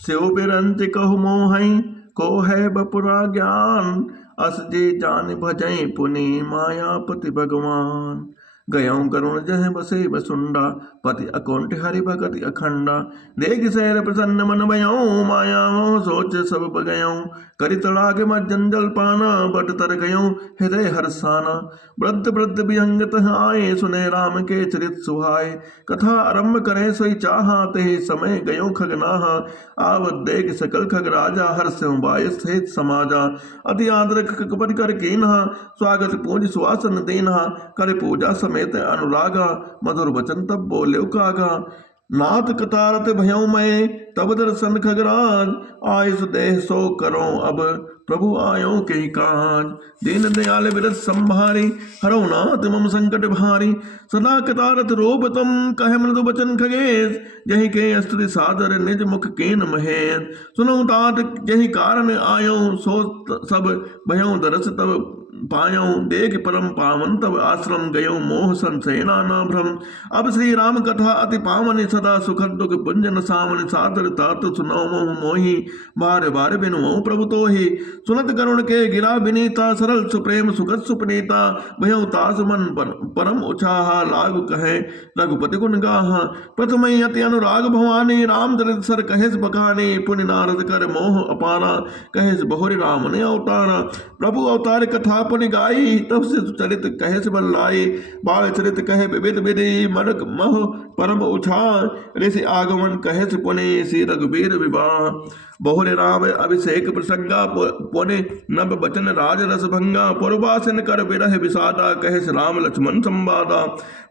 स्यो बिरंज कहु मोहई को है बपुरा ज्ञान। अस जे जान भजै पुनि मायापति भगवान। गयऊँ करुण जह बसे बसुंडा पति अकुंठ हरि भगति अखंडा। देख सैर प्रसन्न मन भयऊँ माया मोह सोच सब बगयऊँ। करि तड़ाग मज्जन जल पाना बट तर गयऊँ हृदय हर्षाना। वृद्ध वृद्ध विहंगत आए सुने राम के चरित सुहाए। कथा आरंभ करे सोई चाहा ते समय गयो खगनाहा। आवत देख सकल खग राजा हर्षयों बायस सहित समाजा। अति आदर कपट कर कीन्हा स्वागत पूज सुवासन दीन्हा। कर पूजा समेत अनुरागा मधुर वचन तब बोल्यो कागा। नाथ कतारत भयऊ मैं तब दर्शन खगराज। आयुष देह सो करो अब प्रभु आयो के काज। दीन दयाल बिरस संभारी हरौ नाथ मम संकट भारी। सदा कतारत रोब तम कहे मृदु बचन खगेश। जहि के स्तुति सादर निज मुख कीन महेश। सुनऊ तात जहि कारण आयो सो सब भयऊ दरस तब पायो। देख परम पावन तब आश्रम गयो मोह संशय नाना भ्रम। अब श्री राम कथा अति पावन सदा सुखद दुख पुंजन सामन सादर तात सुनो मोह मोहि। बार बार बिनुओ प्रभु तो ही सुनत करुण के गिरा विनीता। सरल सुप्रेम सुखद सुपनीता भयउ तास मन परम उछाहा। लागु कहे रघुपति गुण गाहा। प्रथम अति अनुराग भवानी राम चरित सर कहेस बखानी। पुण्य नारद कर मोह अपारा कहेस बहुरि राम ने अवतारा। प्रभु अवतार कथा पुनि गाई तब से चरित कहेस बल्लाई। बाल चरित कहे विविध विधि मनक मह परम उछा। ऋषि आगमन कहेस पुनि श्री रघुबीर विवाह। बहुरे राम अभिषेक प्रसंगा पुनि नभ बचन राज रस भंगा। पुरवासिन कर विरह विषादा कहेस राम लक्ष्मण संवादा।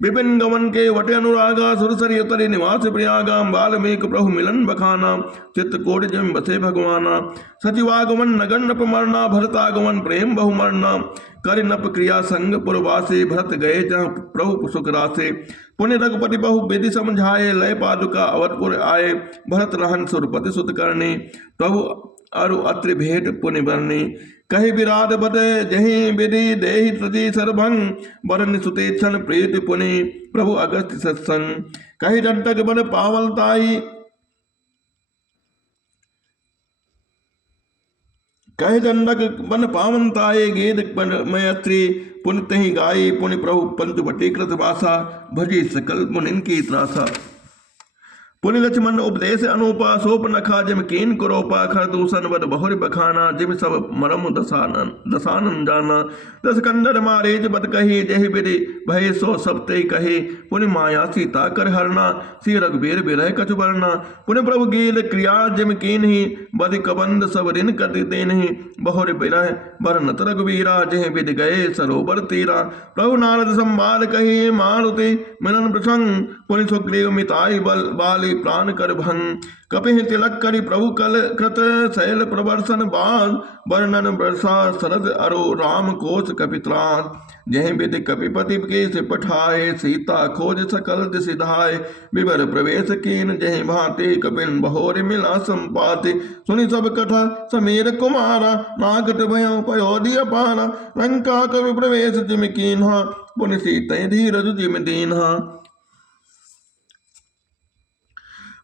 विपिन गमन के वटे अनुरागा सुरसरी उतरि निवास प्रयागा। बाल्मीकि प्रभु मिलन बखाना चित्तकोटि जिम बसे भगवाना। सचिवागमन नगन नप मरना भरतागमन प्रेम बहुमरना। कर नप क्रिया संग पुरवासे भरत गए जहाँ प्रभु सुख रासे। पुण्य रघुपति बहु विधि समझाए लय पादुका अवधपुर आए। भरत रहन सुरपति सुत करने प्रभु अरु अत्रि भेंट पुण्य बरने। कही विराट बद जहि विधि देहि तजी सरभंग। बरन सुते क्षण प्रीत पुनि प्रभु अगस्त्य सत्संग। कही दंतक बन पावलताई कहे दंडक बन पावन ताये। गेद मयत्री पुण्य तहि गाई। पुण्य प्रभु पंच बटी कृत वासा। भजी सकल मुनिन की त्रासा। पुनि लक्ष्मण उपदेश अनुपा सोप नखा। जिम कीन कुरोपा खर दूषण बद बहुरि बखाना। जिम सब मरम दसानन जाना। दस कंदर मारेज बद कही जहि विधि भय सो सब ते कहे। पुनि माया सीता कर हरना श्री रघुबीर बिरह कछु बरना। पुनि प्रभु गील क्रिया जिम कीन्हि बद कबंद सब ऋण कति देन्हि। बहुरि बिरह बरनत रघुबीरा जहि विधि गए सरोवर तीरा। प्रभु नारद संवाद कही मारुति मिलन प्रसंग। पुनि सुग्रीव मिताई बल बाली प्राण कर भंग। कपिहि तिलक करि प्रभु कल कृत शैल प्रवर्षन बाण। वर्णन वर्षा शरद अरो राम कोश कपित्राण। जहि विधि कपिपति के से पठाए। सीता खोज सकल दिशि धाय। विवर प्रवेश कीन जहि भांति कपिन बहोरि मिला संपाति। सुनि सब कथा समीर कुमारा। नागट भयो पयोधि अपारा। लंका कवि प्रवेश जिम कीन्हा। पुनि सीतै धीरज जिम दीन्हा।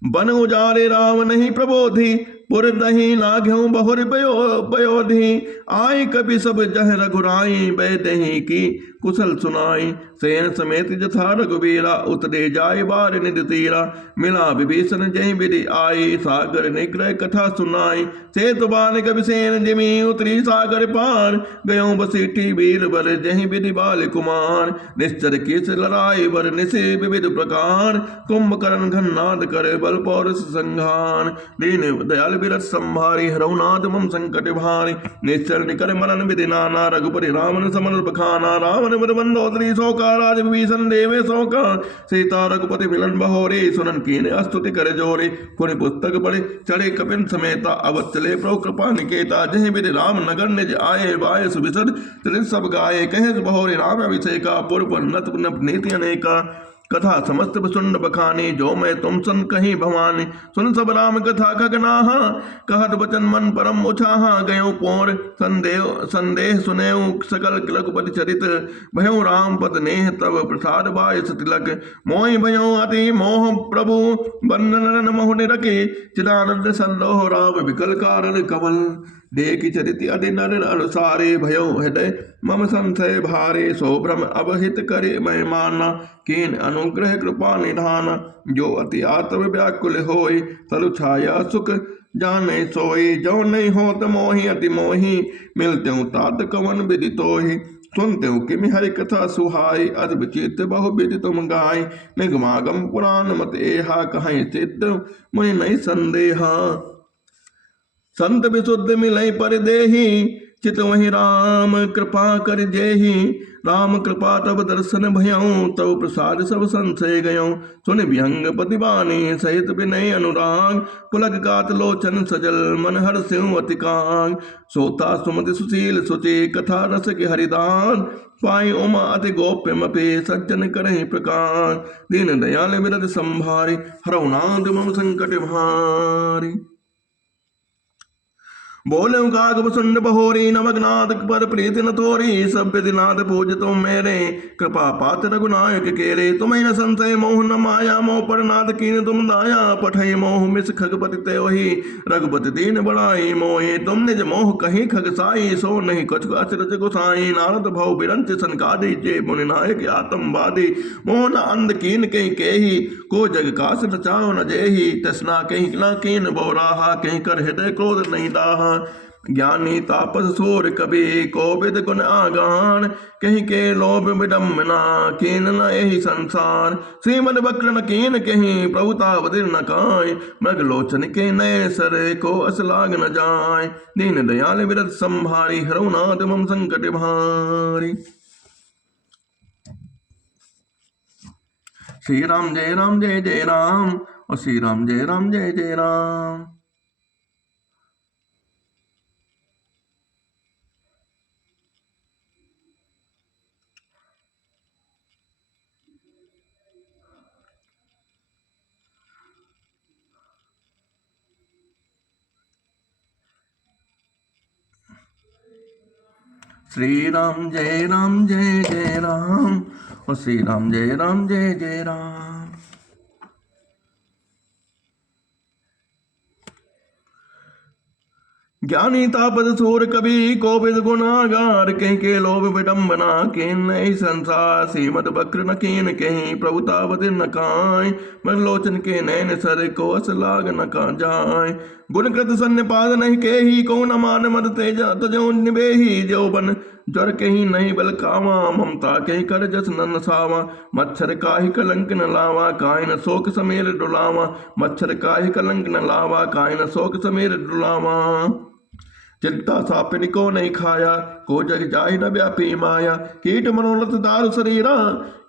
बन उजारे राम नहीं प्रबोधि। पुर दही लाघ्यों बहुरि पयोधि। आय कपि सब जह रघुराई। बैदही की कुशल सुनाई। सेन समेत जथा रघुबीरा। उतरे जाय बार निधि तीरा। मिला विभीषण जहि विधि आई। सागर निग्रह कथा सुनाई। सेतु बान कपि सेन जिमि उतरी सागर पार। गयो बसीठी वीर बर जहि विधि बाल कुमार। निश्चर किस लड़ाई बर निशि विविध प्रकार। कुंभकर्ण घन्नाद कर बल पौरुष संघार। दीन दयाल बिरत संभारी हरौ नाथ मम संकट भारी। निश्चर निकर मरण विधि नाना। रघुपति रामन समर बखाना। रावण बंधोदरी सौका राज विभीषण देवे सौका। सीता रघुपति मिलन बहोरे। सुनन कीन स्तुति कर जोरे। पुनि पुस्तक पढ़े चढ़े कपिन समेता। अवत चले प्रभु कृपा निकेता। जहि विधि राम नगर निज आए। बाय सुविशद चरित सब गाये। कहे बहोरे राम अभिषेका। पुर नत नीति अनेका। कथा समस्त सुन बखानी, जो मैं तुम सन कहीं भवानी। सुन सब राम कथा खगनाहा, कहत बचन मन परम उछाहा। गयो पोर संदेह सुनेऊ, सकल रघुपति चरित। भयो राम पद नेह, तब प्रसाद बायस तिलक। मोहि भयो अति मोह, प्रभु बंदन मोह निरखे। चिदानंद संदोह राम, विकल कारण कमल। देख चरित अति नर अनुसारे, भयो हृदय मम संशय भारे। सो भ्रम अवहित करे मैं माना, कीन अनुग्रह कृपा निधान। जो अति आत्म व्याकुल होय, तलु छाया सुख जाने सोई। जो नहीं होत मोहि अति मोहि, मिलते तात कवन विधि तोहि। सुनते किमि हरि कथा सुहाई, अद्भुत चित्त बहु विधि तुम गाय। निगमागम पुराण मत एहा, कहीं चित्त मुनि नहीं संदेहा। संत विशुद्ध मिलई परिदेही, चित वही राम कृपा कर जेहि। राम कृपा तब दर्शन भयऊ, तब प्रसाद सब संशय गयऊ। सुन विहंग पतिवानी, सहित विनय अनुराग। पुलक गात लोचन सजल, मन हर सिंह अतिकाग। सोता सुमति सुशील सुचि, कथा रस के हरिदान। पाई उमा अति गोप्य मपे, सज्जन करहि प्रकार। दीन दयाल विरद संभारी, हरऊ नाथ मम संकट भारी। बोले काग सुंड बहोरी, नवग्नाथ पर प्रीति न थोरी। सब विधिनाथ पूज तुम मेरे, कृपा पात्र रघुनायक केरे। तुम्हें न संशय मोह न माया, मोह पर नाथ कीन तुम दाया। पठई मोह मिस खगपति ते वही, रघुपति दीन बड़ाई मोहि। तुम निज मोह कहीं खगसाई, सो नहीं कछु अचरज गुसाई। नारद भव बिरंच सनकादि, जे मुनि नायक आतंकवादी। मोह न अंध कीन कहीं केही, को जग कास न चाहो न जेही। तृष्णा कहीं न कीन बोराहा, कहीं कर हृदय क्रोध नहीं दाहा। ज्ञानी तापस सूर कवि, कोविद गुण आगान। कहीं के लोभ विडम्बना, कीन न यही संसार। श्रीमद वक्र न कीन कहीं, प्रभुता बदिर न काय। मृग लोचन के नय सर, को अस लाग न जाय। दीन दयाल विरत संभारी, हरऊ नाथ मम संकट भारी। श्री राम जय जय राम, और श्री राम जय जय राम। श्री राम जय जय राम, और श्री राम जय जय राम। ज्ञानी तापस सूर कवि, कोविद गुणागार। कहीं के लोभ विडम्बना, केन नहीं संसार। श्रीमद वक्र न कीन कहीं, प्रभुता बदिर न काय। मरलोचन के नैन सर, को अस लाग न का जाय। गुण कृत सन्निपात नहीं केही, को न मान मद तेजा तजो निबेही। जो बन ज्वर कहीं नहीं बल कावा, ममता कहीं कर जस नन सावा। मच्छर काहि कलंक न लावा, काय न शोक समीर डुलावा। मच्छर काहि कलंक न लावा, काय न शोक समीर डुलावा। चिंता सापिन को नहीं खाया, को जग जाहि न व्यापी माया। कीट मनोरथ दारु शरीरा,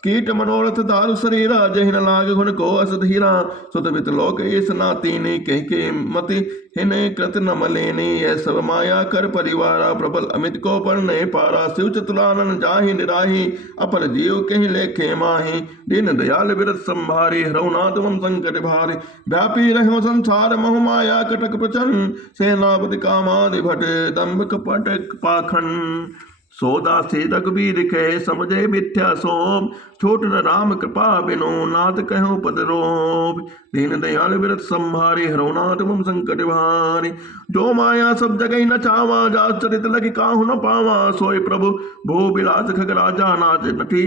कीट मनोरथ दारु शरीरा। जहि न लाग गुण को अस धीरा। सुत वित लोक ईस नातीनी, कह के मति हिने कृत न मलेनी। यह सब माया कर परिवारा, प्रबल अमित को पर नहीं पारा। शिव चतुरानन जाहि निराही, अपर जीव कहीं लेखे माही। दीन दयाल विरत संभारी, हरऊ नाथ मम संकट भारी। व्यापी रहो संसार मोह माया, कटक प्रचंड। सेनापति कामादि भट, दंभ कपट पाखंड। सोदा से रघुबीर कहे, समझे मिथ्या सोम। छोट न राम कृपा बिनो, नाथ कहो पद रोप। दीन दयाल विरत संभारी, हरऊ नाथ मम संकट भारी। जो माया सब जगह न चावा, जा चरित लगी काहू न पावा। सोई प्रभु भू बिलास खग राजा, नाच नठी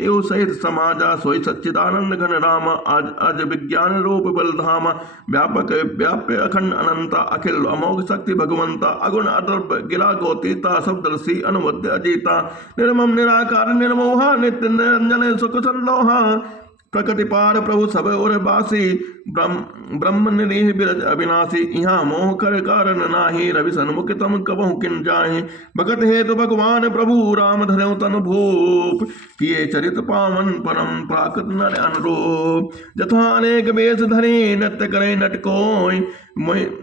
एव सहित समाजा। सोई सच्चिदानंद घन रामा, आज अज विज्ञान रूप बलधामा। व्यापक व्याप्य अखंड अनंता, अखिल अमोघ शक्ति भगवंता। अगुण अदर्भ गिला गोतीता, शब्दर्षि अनुवद्य अजीता। निर्मम निराकार निर्मोहा, नित्य निरंजन सुख संलोहा। प्रकृति पार प्रभु सब और बासी, ब्रह्म निरीह बिरज अविनाशी, यहाँ मोह कर कारण नाही, रवि सन्मुख तम कबहु किन जाहि। भगत हेतु भगवान प्रभु राम धरऊ तन भूप, किए चरित पावन परम प्राकृत नर अनुरूप। जथा अनेक वेश धरे नृत्य करे नट कोय,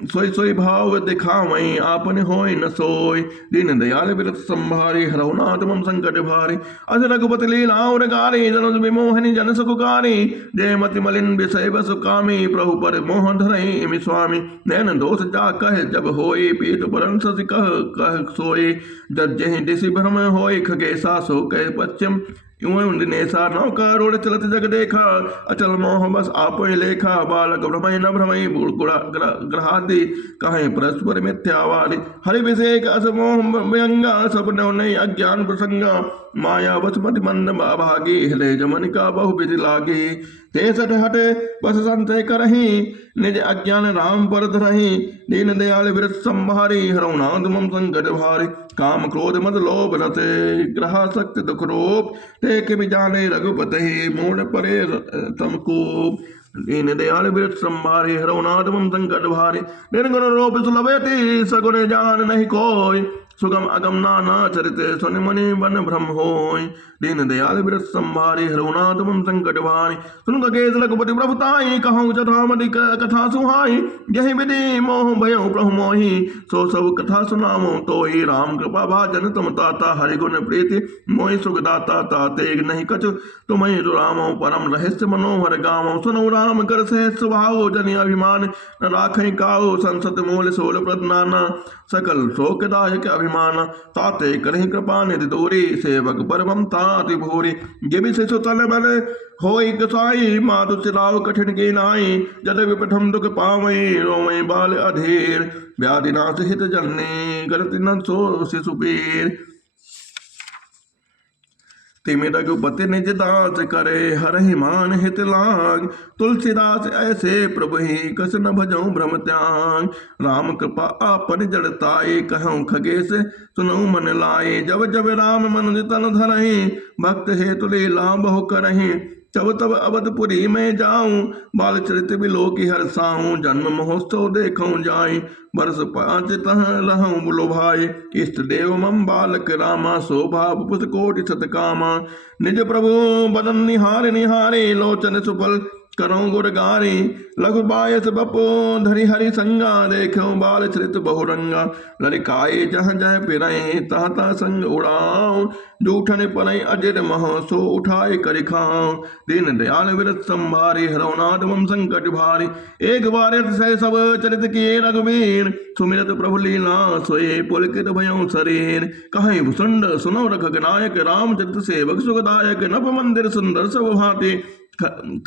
सोई सोई भाव दिखावई आपन होय न सोय। दीन दयाल बिरत संभारे, हरऊ नाथ मम संकट भारे। अस रघुपति लीला और गारे, जन विमोहनी जन सुखकारी। जय मति मलिन विषय बसु कामी, प्रभु पर मोह धरई इमि स्वामी। नैन दोष जा कह जब होए, पीठ परन ससि कह कह सोए। जब जहि दिशि भ्रम होए, खगेसा सो कह पश्चिम। नेसा नौका रोड चलत जग देखा, अचल मोह बस आप लेखा। बालक भ्रमय न भ्रमय, ग्रहादि कहें परस्पर मिथ्यावादी। हरि विषेक अस मोह व्यंगा, सब नई अज्ञान प्रसंगा। माया बसमति मंद भागी, हृदय जमनिका बहु विधि लागी। तेसठ हटे बस संचय करही, निज अज्ञान राम पर धरही। दीन दयाल विरत संभारी, हरऊ नाथ मम संकट भारी। काम क्रोध मद लोभ रते, ग्रह शक्ति दुख रूप। टेक जाने रघुपति, मोड़ परे तमकूप। दीन दयाल विरत संभारे, हरऊ नाथ मम संकट भारी। निर्गुण रूप सुलभयति, सगुण जान नहीं कोय। सुगम अगम नाना चरित, सुनि मुनि बन भ्रम होय। दीन दयाल विरत संभारे, हरऊ नाथ मम संकट भारी। सुन गगेश रघुपति प्रभुताई, कहूँ जथामति कथा सुहाई। यही विधि मोह भयो प्रभु मोहि, सो सब कथा सुनावो तोहि। राम कृपा भाजन तुम ताता, हरि गुण प्रीति मोहि सुखदाता। ताते नहीं कछु तुम्हें रामो, परम रहस्य मनोहर गावो। सुनो राम कर सहस स्वभाव, जनि अभिमान न राखें काऊ। संसत मूल सोल प्रदनाना, सकल शोकदायक अभिमान। ताते करहि कृपा निधि दूरी, सेवक पर ममता अति भूरी। जिबि शिशु तल बल होई कसाई, मातु चिराव कठिन की नाई। जद विपठम दुख पावई, रोवई बाल अधीर। व्याधि नाश हित जननी, करति न सो शिशु पीर। तिमि रघुपति निज दास करे, हरहि मान हित लाग। तुलसीदास ऐसे प्रभु ही, कस न भजऊ भ्रम त्याग। राम कृपा आपन जड़ताए, कहूँ खगेश सुनऊ मन लाए। जब जब राम मन तन धरहि, भक्त हेतु लीला बहु करहि। तब तब अवधपुरी में जाऊं, बाल चरित बिलोकी हरसाऊं। जन्म महोत्सव देखूं जाई, वर्ष 5 तह रहूं बुलो भाई। इष्ट देव मम बालक रामा, शोभा पुत कोटि सत कामा। निज प्रभु बदन निहारे निहारे, लोचन सुफल करऊं गुर गारी। लघु बायस बपो धरि हरि संगा, देखो बाल चरित बहुरंगा। लरिकाए जहाँ जय पिरई, तह तह संग उड़ाऊं। जूठन पनई अजिर मह, सो उठाए करि खाऊं। दीन दयाल विरत संभारे, हरऊ नाथ मम संकट भारी। एक बार से सब चरित किए रघुवीर, सुमिरत प्रभु लीला सोए पुलकित भयउ शरीर। कहीं भुसुंड सुनो रखग नायक, रामचरित सेवक सुखदायक। नभ मंदिर सुंदर सब भांति,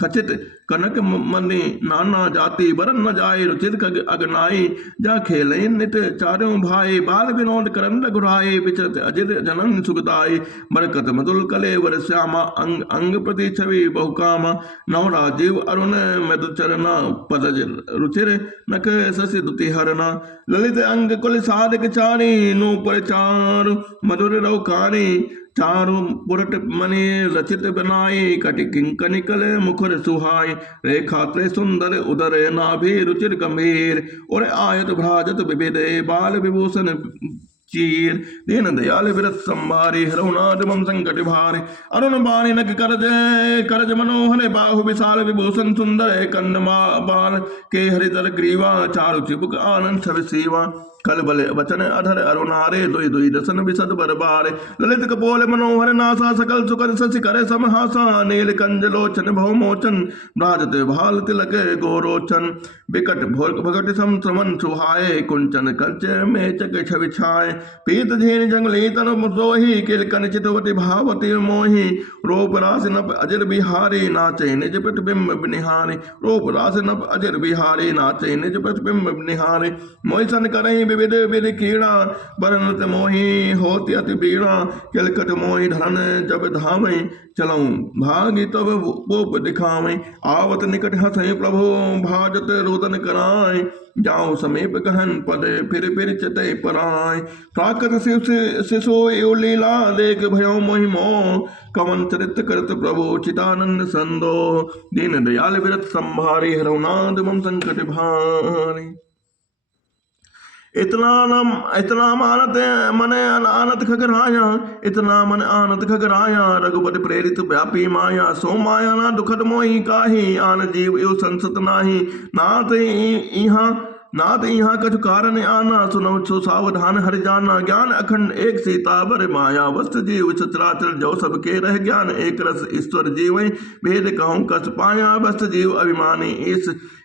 खचित कनक मणि नाना जाति। बरन न जाए रुचिर खग अगनाई, जा खेल नित चारों भाई। बाल विनोद करन रघुराई, विचरत अजित जनन सुखदाई। बरकत मधुल कलेवर श्यामा, अंग अंग प्रति छवि बहुकामा। नव राजीव अरुण मधु चरना, पदज रुचिर नख शशि दुति हरना। ललित अंग कुल साधक चारी, नूपुर चारु मधुर रौकारी। चारु पुरट मणि रचित बनाई, कटि किंकनिकल मुखर सुहाई। रेखा त्रय सुंदर उदर, नाभि रुचिर गंभीर। और आयत भ्राजत विविध, बाल विभूषण चीर। दीन दयाल विरत संभारे, हरऊ नाथ मम संकट भारे। अरुण बाणी नख करज, करज मनोहर बाहु विशाल। विभूषण सुंदर कंद बाल, के हरिदर ग्रीवा। चारु चिबुक आनंद छवि सीवा। कल बल वचन अधर अरुणारे, दुई दुई दसन विशद बरबारे। ललित कपोल मनोहर नासा, सकल सुकर शशि कर समहासा। नील कंज लोचन भवमोचन, भ्राजत भाल तिलक गोरोचन। विकट भगट समन सुहाए, कुंचन कंच में चक छवि छाए। पीत झीन जंगली तन सोही, किलकन चितवती भावती मोही। रूप रास नभ अजर बिहारी, नाचे निज प्रतिबिंब निहारी। रूप रास नभ अजर बिहारी, नाचे निज प्रतिबिंब निहारी। मोहिसन करहि विविध विधि कीड़ा, बरनत मोहि होति अति पीड़ा, किलकट मोहि धरन जब धावै, चलऊं भागी तब पोप दिखावै, आवत निकट हंसै प्रभु भाजत रोदन कराय, जाऊं समीप गहन पद फिर चतय पराय, प्राकृत शिशु एव लीला देख भयो मोहि मोह, कवन चरित करत प्रभु चितानंद संदो, दीन दयाल विरत संभारी हरौ नाथ मम संकट भारी। इतना मानत मन आनत खगराया, इतना मन आनत खगराया, रघुपति प्रेरित व्यापी माया, सो माया ना दुखद मोहि काही, आन जीव एव संसत नाही, नाथ यहाँ कछु कारण आना, सुनो सो सावधान हर जाना, ज्ञान अखंड एक सीता बर माया, वस्त जीव सचराचर जो सबके रह ज्ञान, एक रस ईश्वर जीव भेद कहूँ कस पाया, वस्त जीव अभिमानी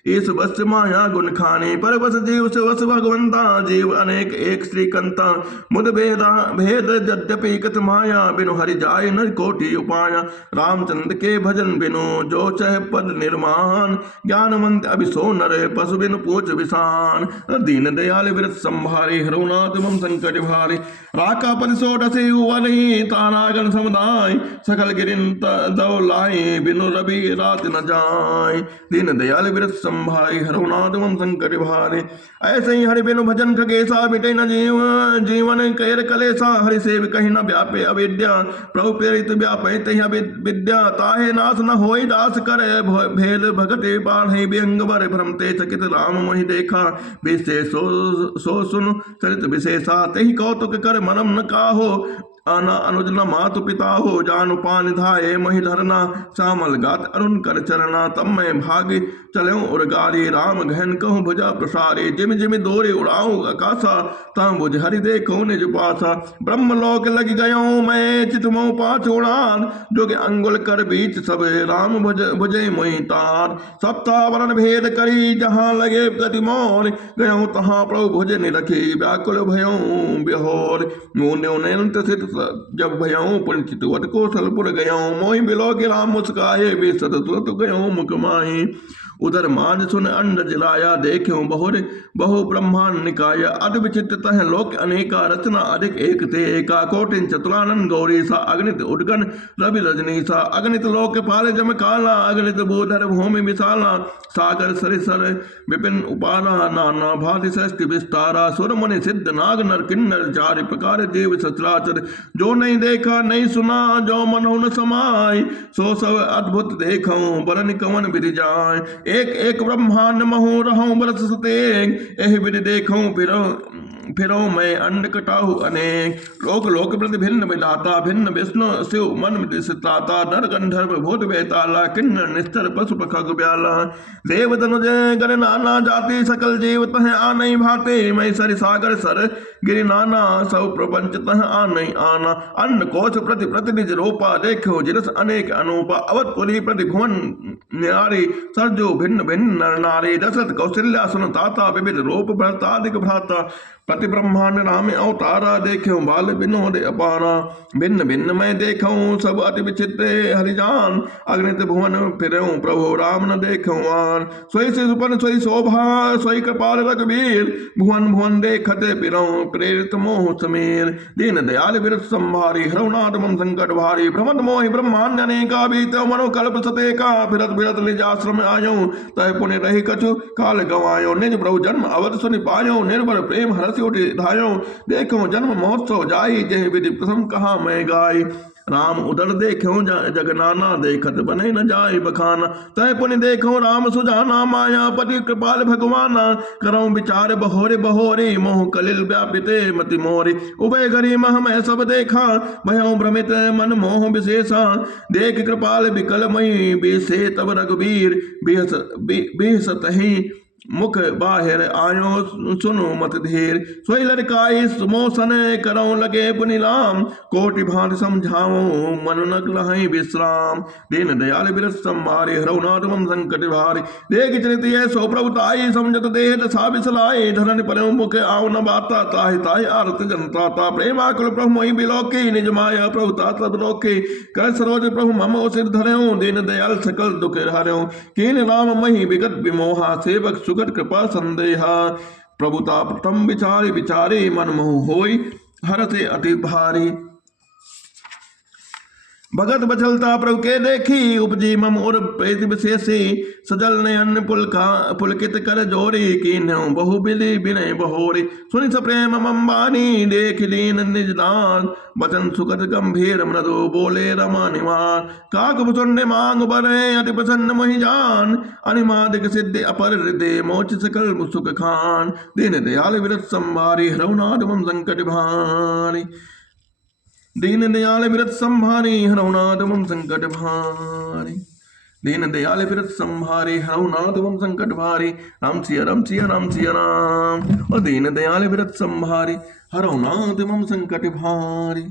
इस वस्त माया गुण खाने, पर बस जीव से वस भगवंता, जीव अनेक एक श्रीकंता, मुद भेद यद्यपि कत माया, बिनु हरि जाय न कोटि उपाया, रामचंद्र के भजन बिनु जो चह पद निर्माण, ज्ञानवंत अभिसो नर पशु बिनु पूछ विषान, दीन दयाल विरत संभारे हरौ नाथ मम संकट भारे, राका पद सोटसे उवलहि तारागण समुदाय, सकल गिरिन दौ लाए बिनु रवि रात न जाय, दीन दयाल विरत संभारे हरौ नाथ मम संकट भारे, ऐसे ही हरि बिनु भजन खगेसा, मिटे न जीवन कैर कलेसा, हरि सेव कहीं न व्यापे अविद्या, प्रभु प्रेरित व्यापे तहि विद्या, ताहे नाश न होई दास करे, भेद भगते बाढ़े व्यंग बर, भ्रमते चकित राम मोहि देखा, विशेष सो सुन चरित विशेषा, तहि कौतुक कर मनम न काहो, आना अनुज न मातु पिता हो, जानु पान धाये मही धरना, श्यामल गात अरुण कर चरना, तब मैं भाग चलऊं उर्गारी, राम गहन कहूँ भुजा प्रसारे, जिम जिम दोरे उड़ाऊं आकाशा, तम बुझ हरि देखो निज पासा, ब्रह्म लोक लग गयो मैं चितमो पाँच उड़ान, जोग अंगुल कर बीच सब राम भुजय मोहि तार, सप्तावरण भेद करी जहाँ लगे गति मोर, गयो तहाँ प्रभु भुज निरखी, व्याकुल भयो बिहोर, मोन्यो नयन सित जब भयऊं पुण्यचितवत कौशलपुर गयाऊं, मोहि बिलो के राम मुस्काए, वे सतत गयो मुख माही, उधर मान सुन अंड जलाया, देख्यो बहु ब्रह्मांड निकाया, अद विचित्र तह लोक अनेका, रचना अधिक एक ते एका, कोटिन चतुरानन गौरी सा, अगणित उद्गन रवि रजनी सा, अगणित लोक पाल जम काला, अगणित भूधर भूमि विशाला, सागर सरिसर विपिन उपाला, नाना भांति षष्टि विस्तारा, सुर मुनि सिद्ध नाग नर किन्नर, चारि प्रकार जीव सचराचर, जो नहीं देखा नहीं सुना, जो मनों न समाय, सो सब अद्भुत देखऊं, बरन कवन विधि जाय, एक एक ब्रह्मांड महु रहूं बरस सतेक, एहि विधि देखूं फिरो मैं अंड कटाहु अनेक, लोक लोक प्रति भिन्न विधाता, भिन्न विष्णु शिव मन त्राता, नर गंधर्व भूत बेताला, किन्नर निस्तर पशु पखग ब्याला, देव तनुज गण नाना जाति, सकल जीव तह आनई भाते, मैं सरि सागर सर गिरि नाना, सब प्रपंच तह आनई आना, अन्न कोश प्रति प्रति निज रूपा, देखो जिरस अनेक अनूपा, अवधपुरी प्रति भुवन न्यारी, सरजो भिन्न भिन्न नर नारी, दशरथ कौशल्या सुन ताता, विविध रूप भरतादिक भ्राता, प्रति ब्रह्मांड राम अवतारा, देखो बाल विनोद अपारा, भिन्न भिन्न मैं देखूं सब अति विचित्र हरिजान, अग्नित भुवन फिरऊं प्रभु राम न देखूं आन, सोई शिशुपन सोई शोभा सोई कृपाल रघुवीर, भुवन भुवन देखत फिरऊं प्रेरित मोह समीर, दीन दयाल विरत संभारी हरौ नाथ मम संकट भारी, भ्रमत मोहि ब्रह्मांड अनेका, बीत मनो कल्प सतेका, फिरत फिरत निज आश्रम आयो, तय पुण्य रही कछु काल गवायो, निज प्रभु जन्म अवध सुनि पायो, निर्भर प्रेम हरस उठ धायो, देखो जन्म महोत्सव जाई, जय विधि प्रथम कहा मैं गाय, राम उदर देखो जगनाना, देखत बने न जाय बखाना, तय पुनि देखो राम सुजाना, माया पति कृपाल भगवाना, करऊं विचार बहोरे बहोरे, मोह कलिल व्यापिते मति मोरे, उभय घरी मह मैं सब देखा, भयों भ्रमित मन मोह विशेषा, देख कृपाल विकल मई, बिसे तब रघुवीर, बिहसत ही मुख बाहिर आयो सुनो मत धीर, सोई लड़काई सुमोसन करऊं लगे पुनि राम, कोटि भांति समझाओ मन न लहै विश्राम, दीन दयाल विरत संभारे हरौ नाथ मम संकट भारे, देख चरित ये सो प्रभुताई, समझत देह दशा बिसलाए, धरन परम मुख आओ न बाता, ताहि ताहि आरत जनता ता, प्रेमाकुल प्रभु मोहि बिलोके, निज माया प्रभुता सब लोके, कर सरोज प्रभु मम सिर धरऊं, दीन दयाल सकल दुख हरऊं, कीन राम महि विगत विमोहा, सेवक सुगत कृपा संदेहा, प्रभुता प्रथम विचारे विचारे मन मोह होय हरते अति भारी। भगत बचलता प्रभु के देखी उपजी मम और प्रेत विशेषी सजल नयन पुलकित कर जोरी की न्यू बहु बिली विनय बहोरी। सुनि सप्रेम मम बानी देख लीन निज दान वचन सुगत गंभीर मृदु बोले रमा निवान। काक भुसुंड मांग बरे अति प्रसन्न मोहि जान अनिमादिक सिद्धि अपर हृदय मोच सकल सुख खान। दीन दयाल विरत संभारी हरहुनाथ मम संकट भारी। दीन दयाल विरत संभारी हरहुनाथ मम संकट भारी। दीन दयाल विरत संभारी हरहुनाथ मम संकट भारी। राम सिया राम सिया राम सिया राम। और दीन दयाल विरत संभारी हरहुनाथ मम संकट भारी।